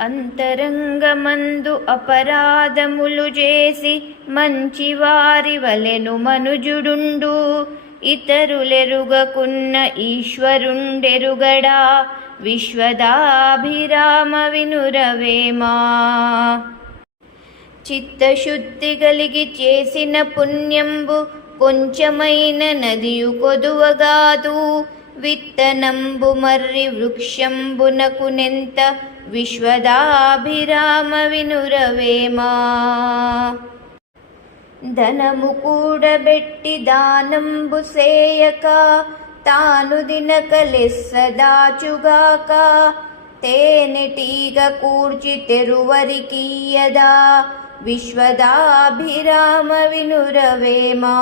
అంతరంగమందు అపరాధములు చేసి మంచివారి వలెను మనుజుడుండు. ఇతరులెరుగకున్న ఈశ్వరుండెరుగడా విశ్వదాభిరామ వినురవేమా. చిత్తశుద్ధి కలిగి చేసిన పుణ్యంబు కొంచెమైన నదియు కొదువగాదు. విత్తనంబు మర్రి వృక్షంబునకునెంత విశ్వదాభిరామ వినురవేమా. ధనము కూడబెట్టి దానంబు సేయక తాను దినక లెస్స దాచుగాక. తేనెటీగ కూర్చి తెరువరికీయదా విశ్వదాభిరామ వినురవేమా.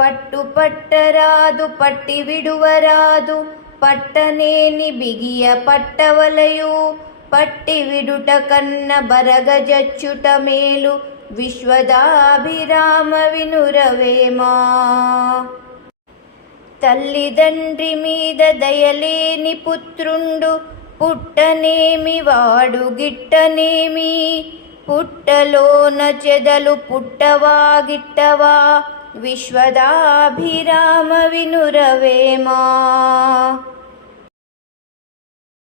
పట్టు పట్టరాదు పట్టి విడువరాదు పట్టనేని బిగియ పట్టవలయు. పట్టి విడుట కన్న బరగజచ్చుట మేలు విశ్వదాభిరామ వినురవేమా. తల్లిదండ్రి మీద దయలేని పుత్రుండు పుట్టనేమి వాడు గిట్టనేమి. పుట్టలోన చెదలు పుట్టవా గిట్టవా విశ్వదాభిరామ వినురవేమా.